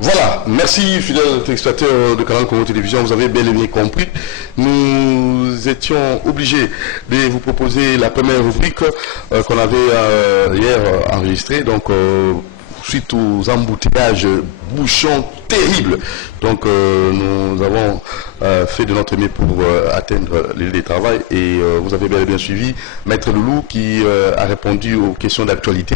Voilà, merci fidèles téléspectateurs de Canal Congo Télévision, vous avez bel et bien compris. Nous étions obligés de vous proposer la première rubrique qu'on avait hier enregistrée, donc suite aux embouteillages, bouchons terribles. Donc nous avons fait de notre mieux pour atteindre l'île de travail et vous avez bel et bien suivi Maître Loulou qui a répondu aux questions d'actualité.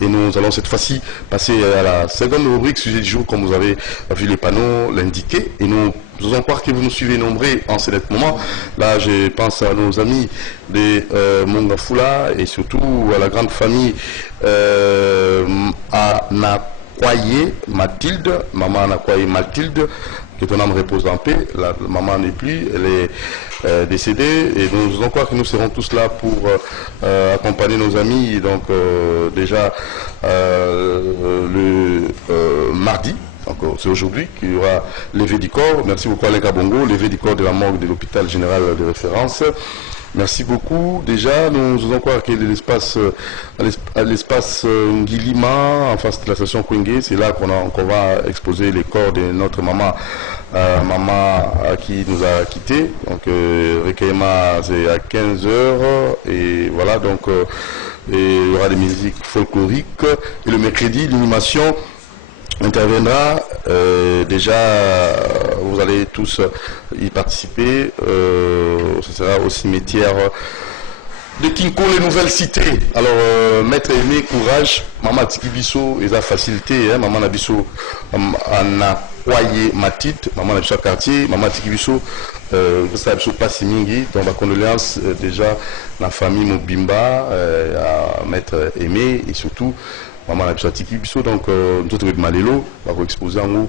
Et nous allons cette fois-ci passer à la seconde rubrique, sujet du jour, comme vous avez vu les panneaux l'indiquer. Et nous allons croire que vous nous suivez nombreux en ce moment. Là, je pense à nos amis de Mongafula et surtout à la grande famille Anakwaye Mathilde, maman Anakwaye Mathilde, que ton âme repose en paix. La maman n'est plus, elle est décédée et nous allons croire que nous serons tous là pour accompagner nos amis. Donc déjà le mardi, c'est aujourd'hui qu'il y aura levé du corps. Merci beaucoup Alain Kabongo, levé du corps de la morgue de l'hôpital général de référence. Merci beaucoup. Déjà, nous allons croire que l'espace Ngilima, en face de la station Kwenge, c'est là qu'on va exposer les corps de notre maman, maman qui nous a quittés. Donc, recueillement, c'est à 15h. Et voilà, donc, et il y aura des musiques folkloriques. Et le mercredi, l'animation interviendra. Déjà, vous allez tous y participer. Ce sera au cimetière de Kinko, les nouvelles cités. Alors, Maître Aimé, courage, Maman Tikibiso, et sa facilité, hein, Maman Nabiso, Anakwaye Matit, Maman Nabiso quartier, Maman Tikibiso, ça Nabiso Passimingi, donc ma condoléance déjà la famille Mobimba, à Maître Aimé, et surtout, Maman Nabiso Tikibiso, donc nous autres de Malélo, on va exposer en haut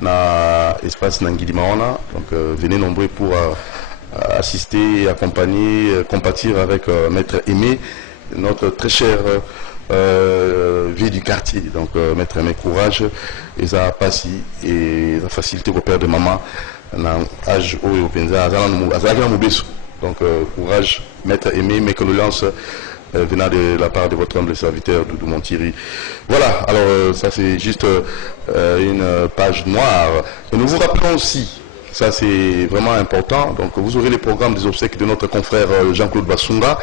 dans l'espace Nangidi Maona, donc venez nombreux pour assister, accompagner, compatir avec Maître Aimé, notre très cher vie du quartier. Donc Maître Aimé, courage, et ça passe et ça facilite au père de maman dans l'âge où il y donc courage, Maître Aimé, mes condoléances venant de la part de votre humble serviteur Doudou Montiri. Voilà, alors ça c'est juste une page noire. Et nous vous rappelons aussi, ça c'est vraiment important, donc vous aurez les programmes des obsèques de notre confrère Jean-Claude Bassunga.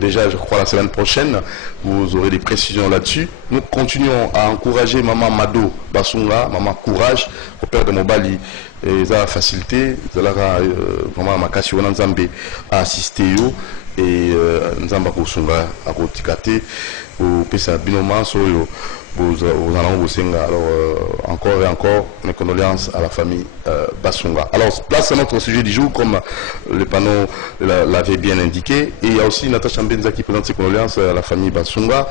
Déjà je crois la semaine prochaine, vous aurez des précisions là-dessus. Nous continuons à encourager Maman Mado Bassunga, Maman Courage, au père de Mobali. Et ça a facilité, ça a vraiment Makasi Wananzambe à assister et Nzamba Kosunga à Kotikate, au Pesa Binoma, Soyo. Alors encore et encore mes condoléances à la famille Bassunga. Alors place à notre sujet du jour, comme le panneau l'avait bien indiqué, et il y a aussi Natacha Mbenza qui présente ses condoléances à la famille Bassunga,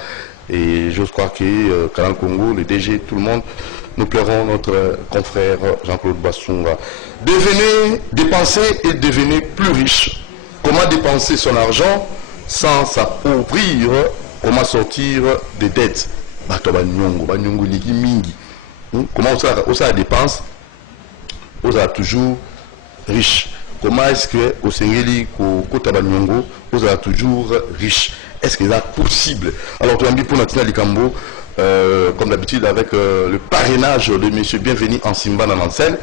et j'ose croire que Canal Congo, le DG, tout le monde, nous pleurons notre confrère Jean-Claude Bassunga. Devenez, dépensez et devenez plus riche. Comment dépenser son argent sans s'appauvrir? Comment sortir des dettes? Comment on ça dépense? On a toujours riche. Comment est-ce que au Sengeli, au Kotabanyongo, on a toujours riche? Est-ce que c'est possible? Alors, tu as dit pour Natina Likambo, comme d'habitude, avec le parrainage de M. Bienvenu en Simba Nancel.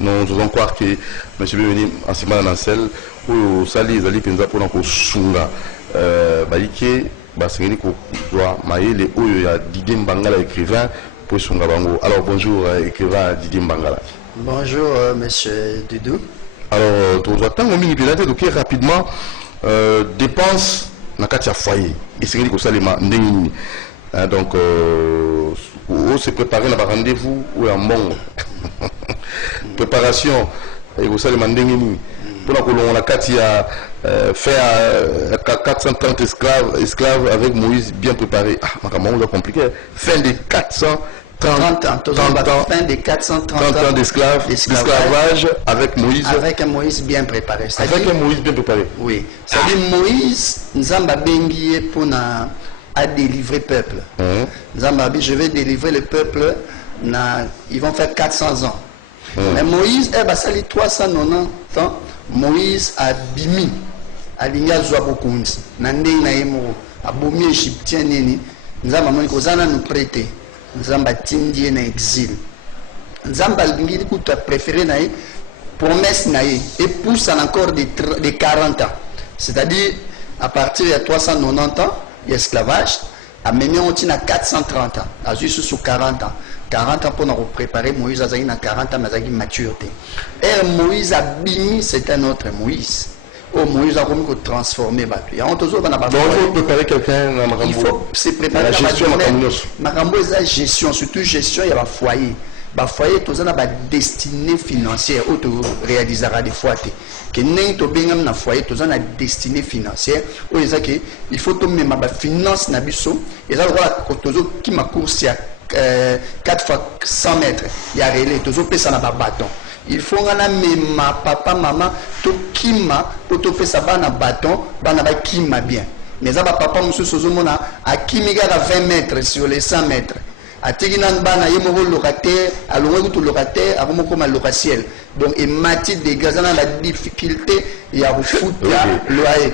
Nous allons croire que M. Bienvenu en Simba Nancel, au Sali, Zali Penza pour nous Sunga, Baïke, Basengeli, Koua, Maïle, où il y a Didier Mbangala, écrivain, pour Sunga Bango. Alors, bonjour, écrivain Didier Mbangala. Bonjour, M. Doudou. Alors, tu vas tant au mini-pilote, donc rapidement, dépenses dans le foyer. Et c'est que ça, les mandingues. Donc, on se préparer à un rendez-vous ou un bon. Préparation, et vous savez, les mandingues. Pour que l'on a fait 430 esclaves avec Moïse bien préparé. Ah, c'est compliqué. Fin des 430 ans. Fin des 430 ans d'esclavage avec Moïse. Avec un Moïse bien préparé. Avec un Moïse bien préparé. Oui. C'est-à-dire Moïse, Nzamba Benguié pour à délivrer le peuple. Nzamba, je vais délivrer le peuple. Ils vont faire 400 ans. Mais Moïse, ça les 390 ans. Moïse a bimi. Alinga Zouabokounz. Nandé Naïmo. Abomi égyptien. Nzamba Moïse, nous prêter. Nzamba Tindien en exil. nzambe alingi kuta préféré na ye promesse na ye et pousse en encore de 40 ans, c'est-à-dire à partir de 390 ans d'esclavage a mené on tient à 430 ans à juste sous 40 ans pour nous préparer Moïse à 40 ans mais à maturité et Moïse a bimi c'est un autre Moïse. Oh, Moïse a comme transformé il faut préparer quelqu'un il faut se préparer la gestion la gestion surtout gestion il y a un foyer. Ba foyer tous na ba destinée financière auto réalisera des fois que n'est to bengam na foyer tous na destinée financière o eza que il faut to même ba finance na biso eza ko tozo ki ma course ya 4 fois 100 mètres ya relais tozo pesa na ba bâton il faut ngana mema papa maman to kima pour to pesa bana bâton bana ba kima bien mais ça ba papa monsieur sozomona a kimiga à 20 mètres sur les 100 mètres atiki nan bana ye moko locataire alongo tout locataire avant comme locataire donc et mati de gazana la difficulté ya foutre loyer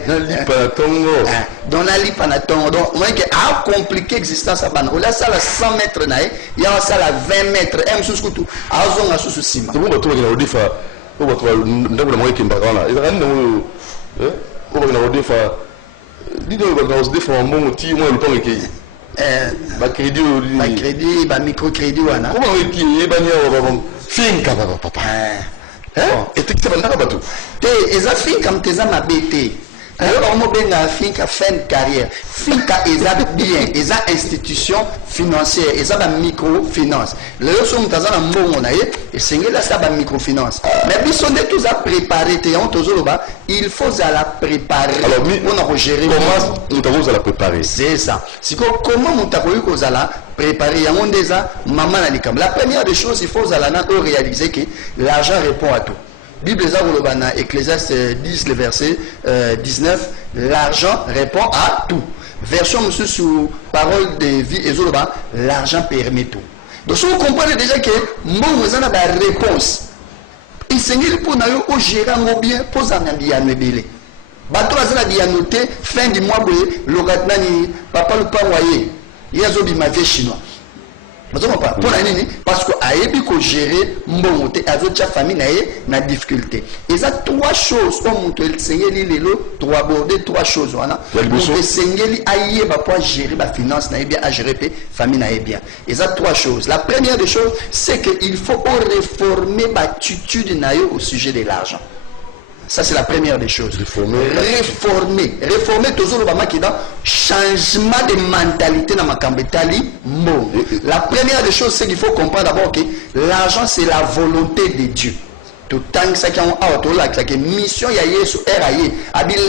dans la lipa na tongo donc on que a compliqué existence à bana là ça la 100 mètres na il y a ça la 20 mètres m sous kutu azonga sous sima to to na odifa to to ndabula mo ke mbakana eza ndamo ko na odifa dido ko na odifa mo ti mo lupango ke crédit microcrédit wana comment est-ce finka papa et tu sais pas bateau te eza finka mteza mabete alors on benga finka fin de carrière finka eza bien eza institution financière eza ba microfinance le so mtaza na mbongo na ye esengela sa ba microfinance mais biso nde tous a préparer te on tozoloba il faut la préparer alors on a gérer comment nous devons la préparer c'est ça si comment on t'a voulu qu'on la préparer yango ndeza maman na likam la première des choses il faut na réaliser que l'argent répond à tout. Bible Zavolobana, Ecclésiaste 10, le verset 19, l'argent répond à tout. Version monsieur sous parole de vie et Zoloba, l'argent permet tout. Donc si vous comprenez déjà que mon a la réponse, il s'engage pour nous gérer bien, pour en bien nous bateau a bien noté, fin du mois, le gatnani, papa le pawaye, il y a zobi ma vie chinois. Parce que aébi ko gérer mbongote azocha famille na difficulté. Et ça trois choses comme on sengeli lelo trois aborder trois choses wana. On sengeli aïe ba pour gérer ba finance na bien à gérer famille na bien. Et ça trois choses. La première des choses c'est que il faut réformer ba attitude na yo au sujet de l'argent. Ça, c'est la première des choses. Réformer toujours le qui dans changement de mentalité dans ma cambetali. La première des choses, c'est qu'il faut comprendre d'abord que l'argent, c'est la volonté de Dieu. Tout tant que ça qui est en haut, là, que mission, il y a Yesu,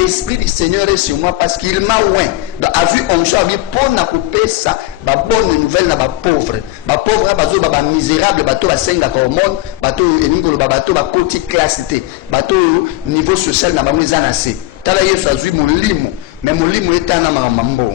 l'esprit du Seigneur est sur moi parce qu'il m'a oint. A vu on joue, a vu pour n'a coupé ça, ba bonne nouvelle n'a pas pauvre. Ba pauvre, ba misérable, bateau, ba senga hormone, bateau, eningolo, bateau, ba côté classité, bateau, niveau social n'a pas mis en assez. Tala Yesu a vu mon limo, mais mon limo est un amambo.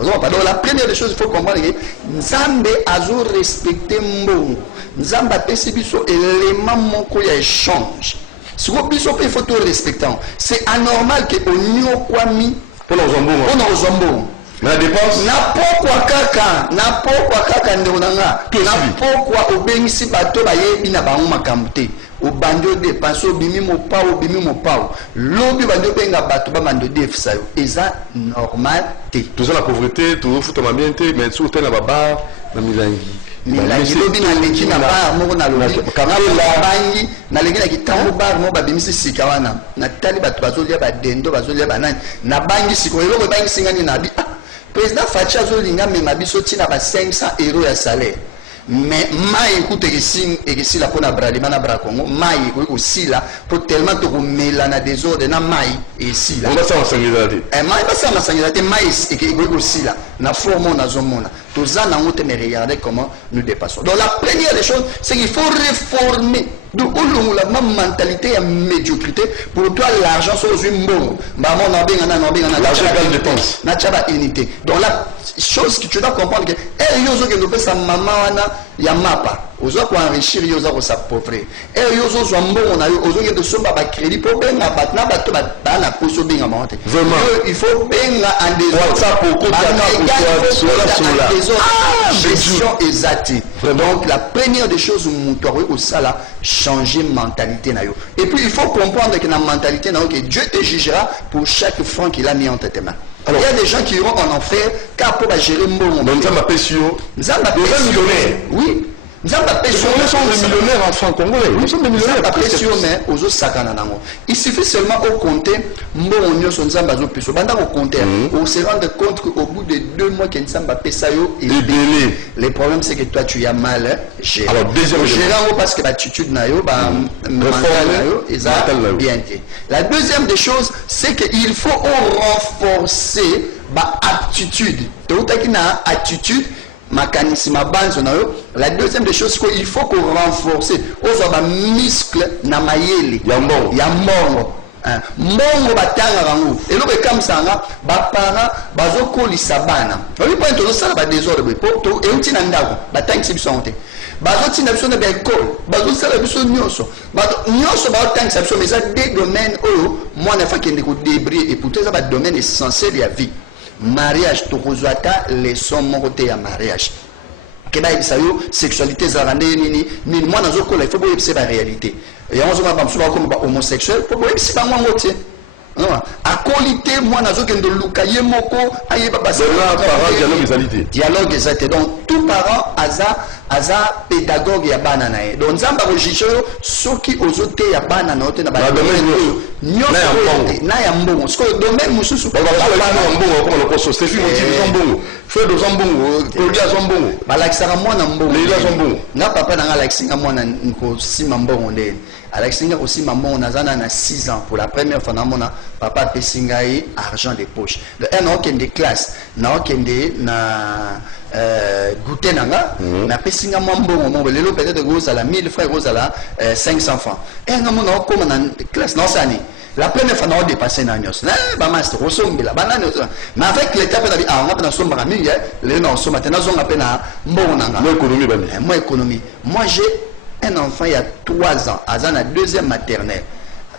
Donc la première des choses, il faut comprendre que Nzambe a respecté Mbongo. Nzambe a pesi biso élément moko ya échange. Si vous biso il faut tout respecter. C'est anormal que onyo kwami pour nos Mbongo. Mais la dépense na pokwa kaka ndonanga. Na pokwa obengisi bato bayebi na bango makambo te. Obando dépense obimi mo pao lobi bando benga bato ba mando defisa yo eza normal te tout ça la pauvreté tout fout ma bien te mais surtout na baba na milangi lobi na leki na bar moko na lobi la bangi na leki na kitambo bar mo babimisi sika wana na tali bato bazolia ba dendo bazolia banani na bangi siko eloko bangi singani na bi président Fachi azolinga mema biso tina ba 500 € ya salaire. Mais mai écoute que la pona bralima na bra Congo mai ko sila pour tellement to mela na désordre na mai et sila on va ça enseigner mai va ça enseigner mai et ko sila na forme na zomona to za na ngote mais regardez comment nous dépassons. Donc la première des choses c'est qu'il faut réformer de la mentalité et médiocrité pour toi l'argent soit une bonne maman na benga l'argent gagne dépense na chaba unité. Donc la chose que tu dois comprendre que yozo que nous fait sa maman wana ya mapa ozo ko enrichir yo za ko s'approprier et yo zo mbongo na yo ozo ke de somba ba crédit pour benga batna bato ba na poso benga monte vraiment il faut benga en des WhatsApp pour gestion exacte. Donc la première des choses au sala changer mentalité na yo. Et puis il faut comprendre que la mentalité na yo que Dieu te jugera pour chaque franc qu'il a mis entre tes mains. Alors, il y a des gens qui iront en enfer car pour gérer mbongo. Donc ça m'appelle sur millionnaire. Oui. Nous sommes des millionnaires en francs congolais. Nous sommes des millionnaires. Il suffit seulement au compter. On se rend compte qu'au bout de 2 mois, le problème c'est que toi tu as mal géré. Alors, deuxième gérant parce que l'attitude n'a pas bien. La deuxième des choses, c'est qu'il faut renforcer l'aptitude. Attitude. La deuxième des choses, c'est qu'il faut qu'on renforce les muscles na mayele ya mbongo mbongo batanga rango eloko comme ça ba para bazokolisa bana oli point to sala ba désordre po euti na ndako batangisi biso honte bazotina biso na école bazosala biso nyonso nyonso batangisa biso mais ça des domaines oyo mwana fa kende ko débrouiller et pourtant ça ba domaine essentiel ya vie. Mariage tokozwata les sommes côté ya mariage keba isayo sexualité zarande nini moi nazokola il faut que c'est la réalité et on se va pas comme homosexuel pour que c'est pas moi ngote non a qualité moi nazokende luka ye moko ayeba basa dialogue exact donc tout parent aza pédagogue ya bana nae donc nzamba registre soki ozote ya bana na ote na ba na ya mbongo ce que domaine mususu ba mbongo comme le poste c'est fini mbongo fait de mbongo Claudia mbongo balakisaka mwana mbongo Leila mbongo na papa na ngalakisinga mwana nko sima mbongo ndeni alakisanga aussi maman nazana na 6 ans pour la première fois na mona papa pesingai argent de poche le un an kende classe na kende na goûter nanga na pesinga mbongo mo lelo peut-être gros à la 1000 francs gros à la 500 francs et na mona comme na classe non sani la première fois na dépassé na nyos na ba master osombela banane mais avec l'étape na on a na somba mingi le na somba tena zonga pe na mbongo nanga moi économie moi j'ai un enfant il y a 3 ans, à la 2e maternelle.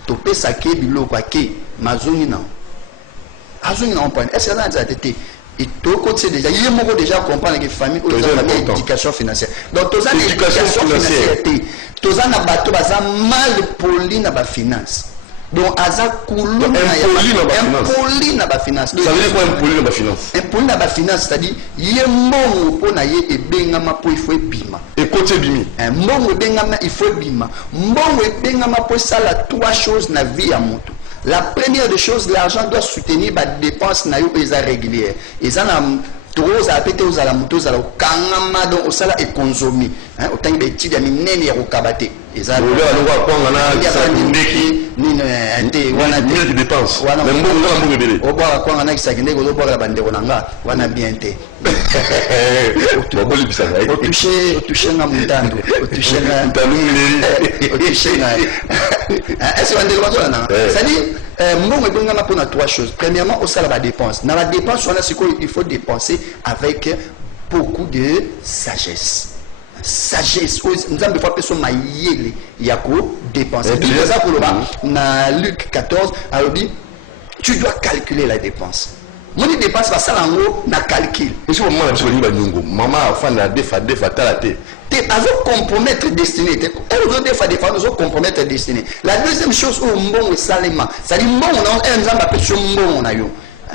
Topé saké biloko ake mazongi na. Azongi na point. Est-ce que ça a été et tout côté déjà il y déjà comprendre que famille aux éducation financière. Donc tous en éducation financière. Tous en abato baza mal poli na ba finance. Donc aza koulou na ba finance. Ça veut dire quoi impoli na ba finance? Impoli na ba finance c'est-à-dire yembo po na ye ebengama po il faut bima. Et côté bimi. Mbongo ebengama il faut bima. Mbongo ebengama po sala 3 choses na vie ya moto. La première des choses, l'argent doit soutenir les dépenses régulières. Et ça, tous à péter aux alamutos à la kangama donc au sala et consommer. Autant que des petits amis nene au kabate. Et ça, on a dépenses. Même bon, on a bébé. Au bois quoi on a qui s'agit au bois la bande onanga, on a bien été. Toucher na mutando, toucher na toucher na. Est-ce qu'on est là? C'est-à-dire mbongo ebengama pour 3 choses. Premièrement, au salaire de dépense. Dans la dépense, on a ce qu'il faut dépenser avec beaucoup de sagesse. Sagesse. Nous avons fois personne maïele yako dépenser. Par exemple, dans Luc 14, alors dit tu dois calculer la dépense. Mon dépense va ça en haut na calcul. Et si maman a besoin de maman a fait la defa talaté. Avec compromettre destinée. Compromettre destinée. La deuxième chose où mbongo est salema. C'est-à-dire mbongo on a un zamba pe sur mbongo na yo.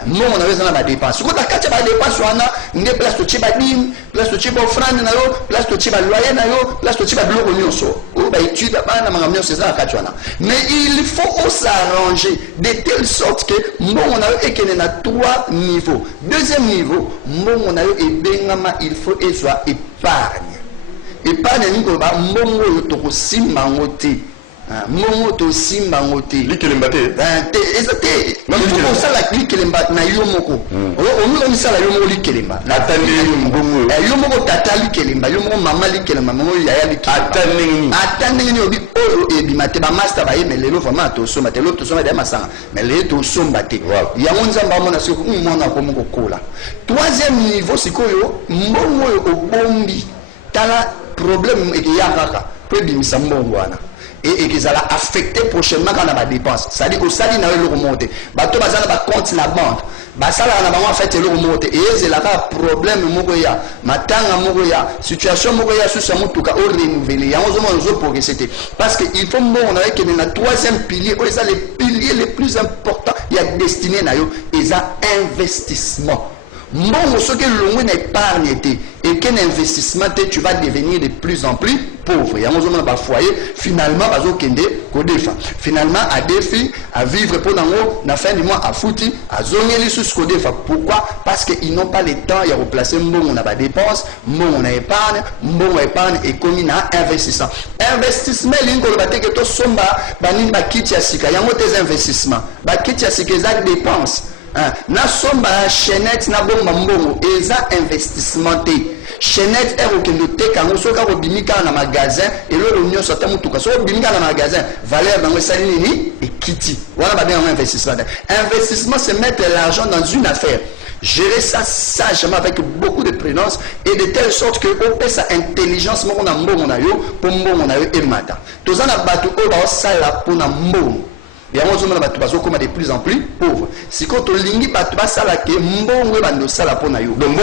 Mbongo na yo na dépense. Ko ta kacha ba dépense wana nge place to chiba dim, place to chiba offrande na yo, place to chiba loyer na yo, place to chiba biloko nyonso. O ba étude ba na mangam nyonso za kacha wana. Mais il faut s'arranger de telle sorte que mbongo na yo ekene na 3 niveaux. Deuxième niveau, mbongo na yo ebengama il faut soit épargne. Épargne ni ko ba mbongo yo to ko simba ngote. Mbongo to simba ngote. Likelemba te. Exacté. Même pour ça la likelemba na yo moko. O mi sala yo moko likelemba. Atane mbongo. Yo moko tata likelemba, yo moko mama likelemba, mama yaya likelemba. Atane ni obi o ebimate ba master ba yemelelo vraiment to somba te lo to somba de masanga. Mais le to somba te. Ya nzamba mona siko mona ko moko kola. Troisième niveau sikoyo mbongo yo obombi. Tala problème et qu'il y a kaka peut bimisa mbongo wana et qu'ils allaient affecter prochainement quand on a ma dépense. C'est-à-dire que ça dit n'a pas le remonter. Bateau bazana ba compte la banque. Bah ça là on a vraiment fait le remonter. Et c'est là un problème mogoya. Matanga mogoya. Situation mogoya sur ce mutuka au renouveler. Y a un moment pour que c'était. Parce que il faut mon avec que le troisième pilier. Oh ça les piliers les plus importants. Il y a destiné na yo. Et ça investissement. Bon, ce que l'on épargne et qu'un investissement, tu vas devenir de plus en plus pauvre. Il y a un moment foyer, finalement, finalement, à défi, à vivre pour la fin du mois, à foutre, à zoner les sous. Pourquoi? Parce qu'ils n'ont pas le temps, il y a replacé, on a des dépenses, on a épargne, et comme il a investissement. Investissement, il y a que tout somba, il y a des investissements, il y a des dépenses. Na somba chenette na bomba mbongo eza investissement te chenette est au kendote kango soka ko bimika na magasin et le union sota mutuka so bimika na magasin valeur dans sali nini et kiti voilà ba bien investissement. Investissement c'est mettre l'argent dans une affaire, gérer ça sagement avec beaucoup de prudence et de telle sorte que on peut sa intelligence mo na mbongo na yo pour mbongo na yo e mata tozana batu o ba sala pour na mbongo. Et on se dit de plus en plus pauvres. Si quand on lingi batu basala ke mbongo bando sala pona yo. Donc yo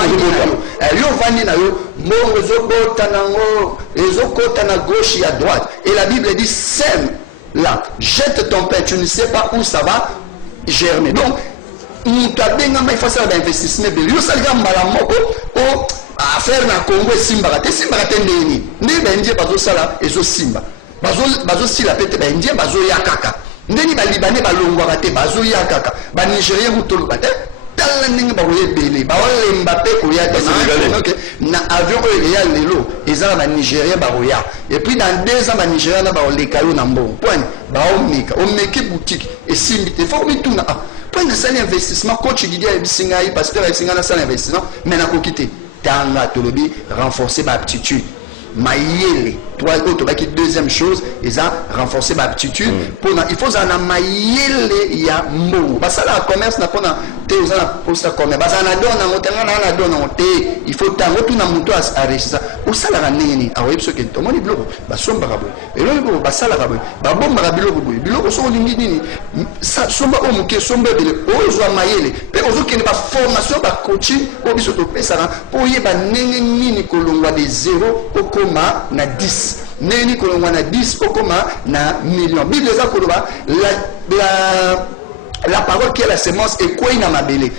vandi na yo mbongo zo bota nango ezo kota na gauche et à droite. Et la Bible dit sème là, jette ton pain, tu ne sais pas où ça va germer. Donc mutabenga mais il faut ça d'investissement be yo salga mbala moko o affaire na Congo simba te ndeni. Ni bendie bazo sala ezo simba. Bazo sila pete bendie bazo yakaka. Ndeni ba libanais ba longwa te bazo ya kaka ba nigérien mutolo ba te tala ndenge ba woye belé ba wole Mbappé ko ya te na avion ko ya lelo ezala ba nigérien ba roya et puis dans 2 ans ba nigérien na ba ole kayo na mbongo point ba omika boutique et simbi te faut mi tuna point na sali investissement coach Didier Bisinga pasteur Bisinga na sali investissement mais na ko quitter tanga tolobi renforcer ma aptitude maïele toi autre deuxième chose ils a renforcé ma aptitude pour il faut ça na maïele ya mbongo parce que la commerce na pona te aux na posta commerce parce na dona ngotanga na dona te il faut tango tout na muto a réussir au sala nini a web so que to moni bloko ba somba rabo et le bloko ba sala rabo ba bomba biloko so lingi nini ça somba o muke somba bele o zo maïele pe ozo kene ba formation ba coaching o biso to pesa pour yeba nini kolongwa de 0 au koma na 10 neni kolongwa na 10 au koma na million. Bible za koloba la parole qui est la semence est quoi na mabele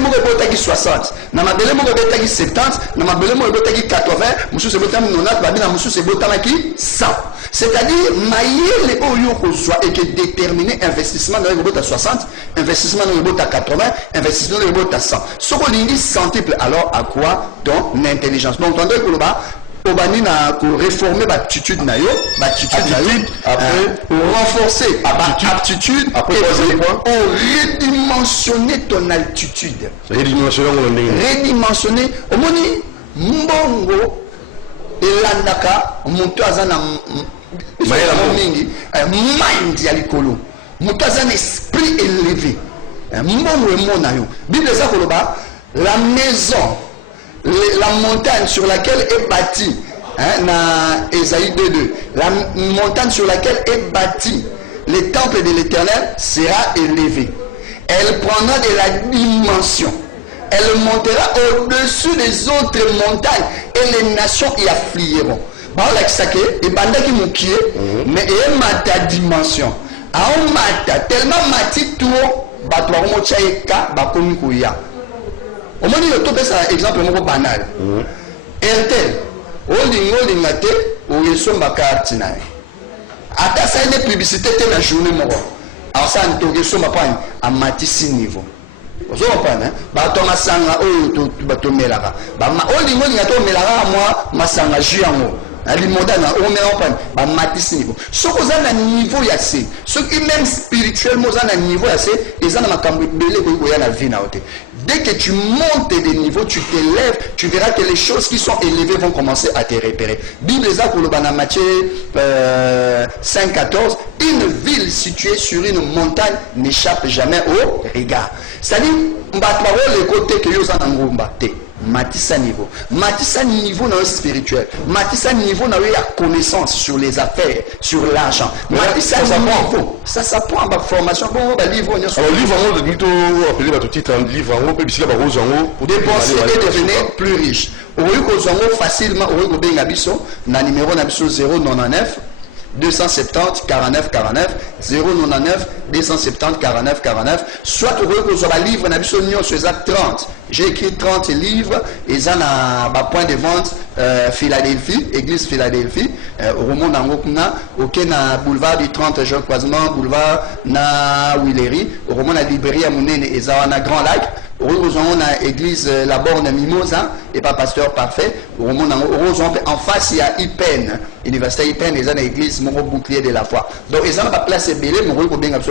moko botaki 60 na mabele moko botaki 70 na mabele moko botaki 80 musu se botami 90 babina musu se botamaki 100. C'est-à-dire maïele oyo kozwa et que déterminer investissement dans le bota 60 investissement dans le bota 80 investissement dans le bota 100 soko lingi centuple alors à quoi ton intelligence. Donc tandis que là obani na ko réformer ba attitude na yo après renforcer aptitude après redimensionner ton altitude redimensionner omoni mbongo elandaka mutu azana mingi mind ya likolo mutu azana esprit élevé mbongo emona yo Bible eza koloba la maison la montagne sur laquelle est bâtie, na Ésaïe 2:2, la montagne sur laquelle est bâtie le temple de l'Éternel sera élevé. Elle prendra de la dimension. Elle montera au-dessus des autres montagnes et les nations y afflueront. Et bandaki mukie, mais et mata dimension. A mata tellement mati tout batwa mochaika bakomi kuya. Au moins, il y a un exemple banal. RTL, holding ate, ou ils sont bakati na. Ata ça une publicité la journée moro. Alors ça on toke so mapani à matisi niveau. Ozo mapana, ba to masanga oyo to ba to melaka. Ba holding ate melaka moi masanga jiango. Alimodana on met en panne ba matisi niveau. Ce qu'on a un niveau yassé, ce qui même spirituellement a un niveau yassé, ils ont ma cambre belé ko ya la vie na ote. Dès que tu montes des niveaux, tu t'élèves, tu verras que les choses qui sont élevées vont commencer à te repérer. Bible Zakolobana Matthieu 5:14, une ville située sur une montagne n'échappe jamais au regard. C'est-à-dire, les côtés que vous en matissa niveau spirituel, matissa niveau na la connaissance sur les affaires, sur l'argent, matissa niveau ça s'apprend à formation bon ba livre on alors livre en haut plutôt appelé ba titre un livre en haut puis bisika ba rose en haut pour dépenser et devenir plus riche oyo ko zongo facilement oyo ko benga biso na numéro na biso 099 270 49 49 099 270 49 49 soit vous avez livre na biso nyonso eza 30 j'ai écrit 30 livres et ça na ba point de vente Philadelphie église Philadelphie au monde nango kuna OK na boulevard du 30 juin croisement boulevard na Willery au monde na librairie monene eza na Grand Lac on a église la borne Mimosa et pas pasteur parfait en face il y a IPEN université IPEN et ça l'église mon bouclier de la foi donc ils ont pas place belé mon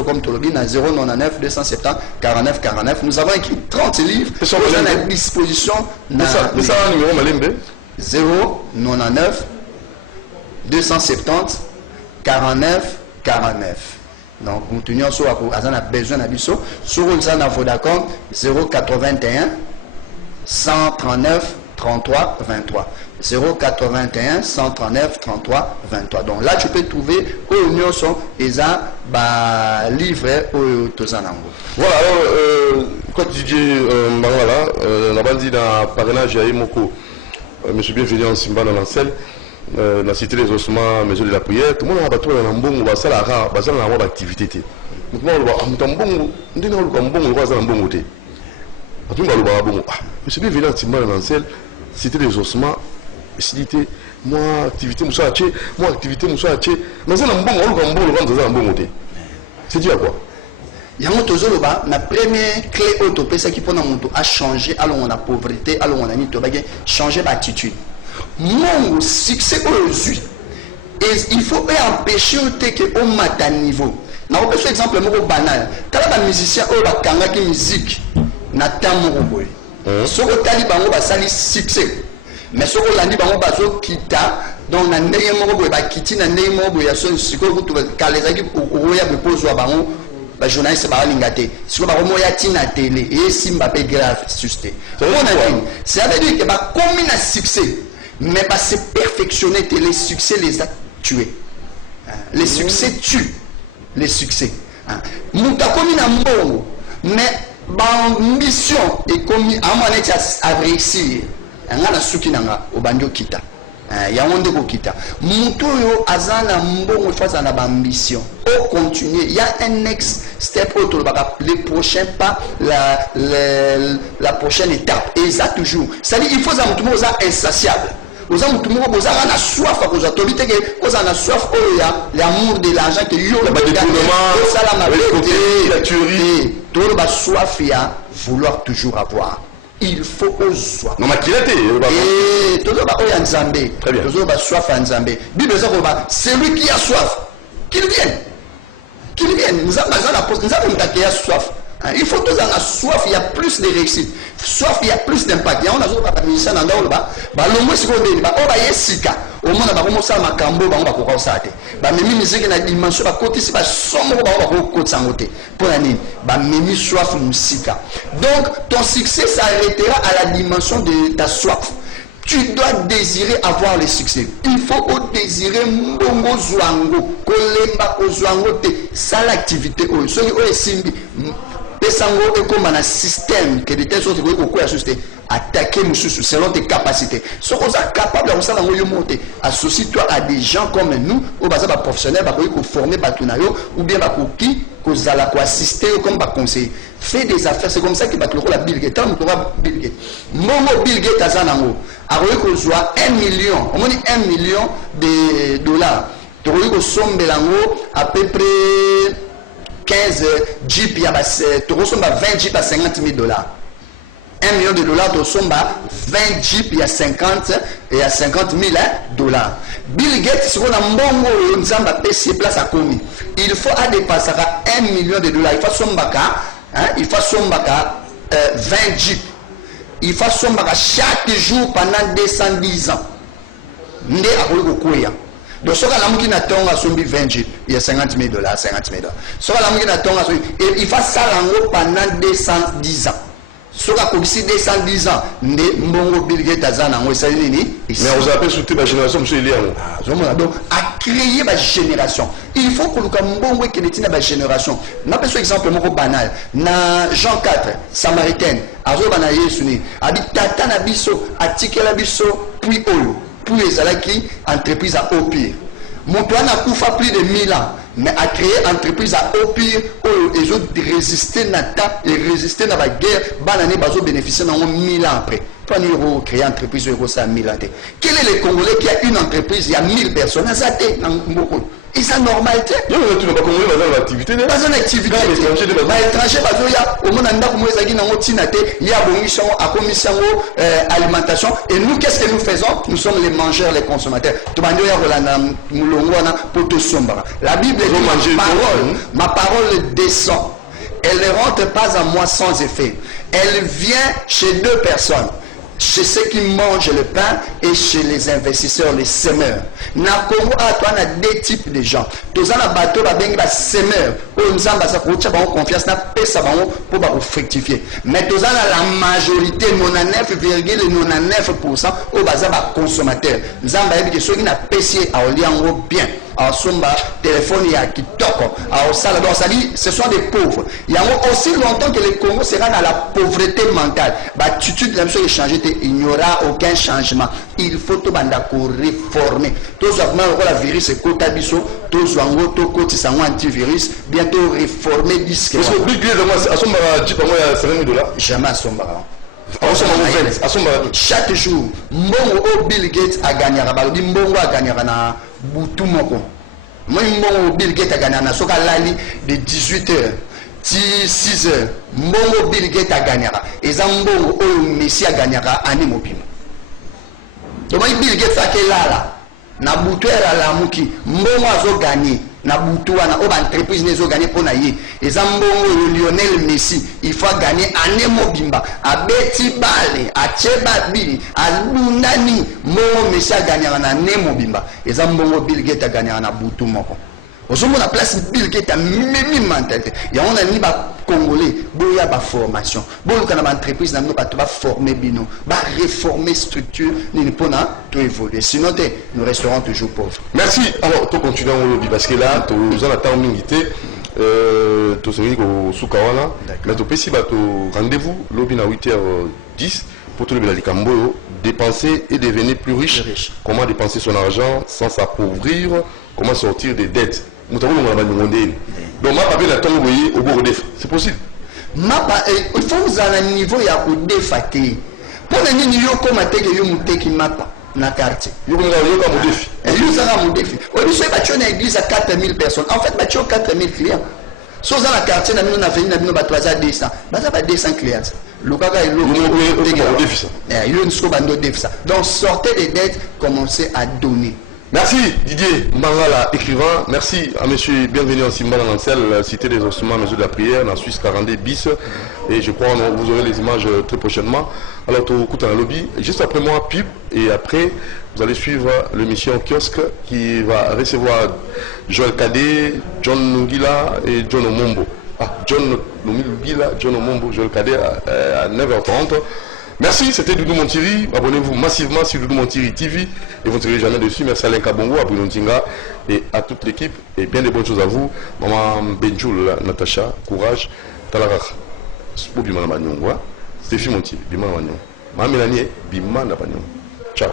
comme Tolobine à 099 270 49 49 nous avons écrit 30 livres à disposition mais ça un numéro malembe 099 270 49 49 donc nous tenions sur a besoin d'habitude sur le Vodacom 081 139 33 23 081 139 33 23 donc là tu peux trouver au union sont eza ba livre au tozanango voilà alors quand tu dis Mbangala la bandi dans parrainage ya Moko monsieur bienvenu en Simba dans l'ancel la cité des ossements maison de la prière tout le monde a battu dans mbongo ba sala ra ba sala na activité té tout le monde ba mbongo ndina lu mbongo ba sala mbongo té tout le monde ba mbongo monsieur bienvenu en Simba dans l'ancel cité des ossements cité moi activité muso ache moi activité muso ache mais ça na mbongo lu mbongo ba mbongo té c'est dit à quoi yango tozoloba na première clé auto pesa qui pona monto a changer alors on a pauvreté alors on a ni to ba changer d'attitude mon succès aujourd'hui et il faut empêcher que au matin niveau na on peut exemple moko banal tala ba musicien o ba kanga ki musique na tamo boy soko tali bango ba sali succès mais soko landi bango bazo kita donc na ndeye moko boy ba kiti na ndeye moko boy ya so siko kutu kaleza ki oya be pozo bango ba journaliste ba lingate siko ba moya tina télé et simba pe grave susté ça veut dire que ba comme na succès mais bah, c'est perfectionner les succès les a tués. Les succès tuent les succès. Mouta comme na mbongo mais ba mission et comme à mon état à réussir. Ngana suki nanga obandio kita. Ya onde ko kita. Muto yo azana mbongo face à na ambition. Au continuer, il y a un next step autour les prochains pas la prochaine étape et ça toujours. Ça dit il faut ça tout le monde insatiable. Aux hommes tout le monde vous avez la soif à cause de que vous avez la soif l'amour de l'argent que yo le la tuerie tout le monde soif à vouloir toujours avoir il faut aux soif non mais qui était et tout le monde est en Zambie tout le monde soif en Zambie Bible c'est lui qui a soif qu'il vienne nous avons la pose nous avons qui a soif. Il faut tous avoir soif, il y a plus de réussite. Soif, il y a plus d'impact. Il y a un musicien dans le bas. Le mot c'est qu'on dit, on va y sika. Au moins, on va commencer à macambo, on va courir ça. Même musique na dimension, va côté c'est pas sombre, on va courir côté sangoté. Pour la nuit, même soif musique. Donc, ton succès s'arrêtera à la dimension de ta soif. Tu dois désirer avoir le succès. Il faut désirer mbongo zwango, kolemba kozwango te. Ça l'activité oyo. Soki oyo simbi pesango et comme un système que de telle sorte que vous pouvez attaquer selon tes capacités. Si vous êtes capable de monter, associe-toi à des gens comme nous, ou des professionnels qui former ou bien qui vous allez assister comme conseiller. Fais des affaires, c'est comme ça que la Bill Gates. Bill Gates. Bill Gates a 1 million, on dit 1 million de dollars. Tu as à peu près 15 jeeps, il y a 20 jeeps à 50 000 dollars. 1 million de dollars, tu as 20 jeeps, il y a 50 000 dollars. Bill Gates, si on a un bon place à commis, il faut dépasser 1 million de dollars. Il faut 20 jeeps. Il faut chaque jour pendant 210 ans. Donc, ce qui est a 20 jeeps, il y a 50 000 dollars, 50 000 dollars. Ce qui est il faut ça pendant 210 ans. soka kokisi 210 nde mbongo Bill Gates azana ngo esali nini. Mais on appelle surtout la génération monsieur Eliango. Donc à créer ma génération. Il faut que le mbongo que netina ba génération. Na peso exemple moko banal na Jean 4 Samaritaine azo bana Yesu ni abi tata na biso atikela biso puis oyo puis ezalaki entreprise à Opir. Moto a kufa plus de 1000 ans, mais a créé entreprise à Opir où ils ont résisté à ta et résisté à la guerre, banane bazo bénéficier dans 1000 ans après. Toi nous créer entreprise où ça 1000 ans. Quel est le Congolais qui a une entreprise, il y a 1000 personnes à Zate dans beaucoup. Et ça normalité. Tu n'as pas Congolais dans l'activité. Pas une activité. Mais étranger bazo ya au monde anda comme ezaki na ngotinate ya bongisson à commission alimentation et nous qu'est-ce que nous faisons? Nous sommes les mangeurs, les consommateurs. Tubanyo ya rolanda mulongo na poto sombara. La Bible dit ma parole descend. Elle ne rentre pas à moi sans effet. Elle vient chez deux personnes. Chez ceux qui mangent le pain et chez les investisseurs, les semeurs. Na Congo, toi, on a deux types de gens. Tous les bateaux, ils sont semeurs. Ils ont confiance, pour fructifier. Mais tous la majorité, 99,99%, ils sont consommateurs. Ils ont PC à bien. Alors, somba téléphone ya kitoko. Alors, ça, ça dit, ce sont des pauvres. Il y a aussi longtemps que le Congo sera dans la pauvreté mentale. L'attitude de la chose est changée. Il n'y aura aucun changement. Il faut tout réformer. Tous la virus et quota biso, tous les côté antivirus, bientôt réformer disque. Parce que Bill Gates, à son $50,000. Jamais à son baran. Chaque jour, Mbongo Bill Gates a gagné. Mbongo a gagné na butu moko. Moi Mbongo Bill Gates a gagné na soka lali de 18h. 6h. Mbongo Bill Gates a gagné. Et ça Mbongo Messi a gagné année mobile. Donc Bill Gates a été là. Na butu era la muki. Mbongo a gagné. Na butu wana oba entreprise nezo gagner pour na ye ezambongo Lionel Messi il faut gagner année mobimba abeti bale acheba bili alunani mo Messi a gagner na année mobimba ezambongo Bill Gates a gagner na butu moko osomo na place Bill Gates a mimi mentalité ya on a ni ba congolais boya ba formation boluka na ba entreprise na no ba to ba former bino ba réformer structure ni pona to évoluer sinon nous resterons toujours pauvres. Merci. Alors to continuons au lobby parce que là to za na temps mingité to sori ko sukawana mais to pesi ba to rendez-vous lobby na 8h10 pour tout le bien likambo dépenser et devenir plus riche. Comment dépenser son argent sans s'appauvrir, comment sortir des dettes. Donc ma papier la tombe au bord de c'est possible. Il faut vous à un niveau il y a des fatigues. Pour les niveaux comme à tel yo muteki mapa na quartier. Yo comme mon défi. Et yo ça mon défi. Au lieu de bâtir une église à 4000 personnes. En fait bâtir 4000 clients. Sauf dans la quartier na na venu na bino ba 300 ba 200 clients. Lukaka il le défi ça. Yo nsko bando défi ça. Donc sortez des dettes, commencez à donner. Merci Didier Mbangala, écrivain. Merci à monsieur, bienvenue en Simbala Nansel, cité des instruments, mesure de la prière, dans Suisse 42 bis. Et je crois que vous aurez les images très prochainement. Alors, tout écoute un lobby. Juste après moi, pub. Et après, vous allez suivre l'émission Kiosque qui va recevoir Joël Cadet, John Nungila et John Omombo. John Nungila, John Omombo, Joël Cadet à 9h30. Merci, c'était Doudou Montiri. Abonnez-vous massivement sur Doudou Montiri TV et vous ne serez jamais dessus. Merci à Lenka Bongo, à Bruno Tinga et à toute l'équipe. Et bien de bonnes choses à vous. Maman Benjoul, Natacha, courage. Talarach, Bimana Banyong, Stéphie Montiri, Bimana Banyong. Maman Mélanie, Bimana Banyong. Ciao.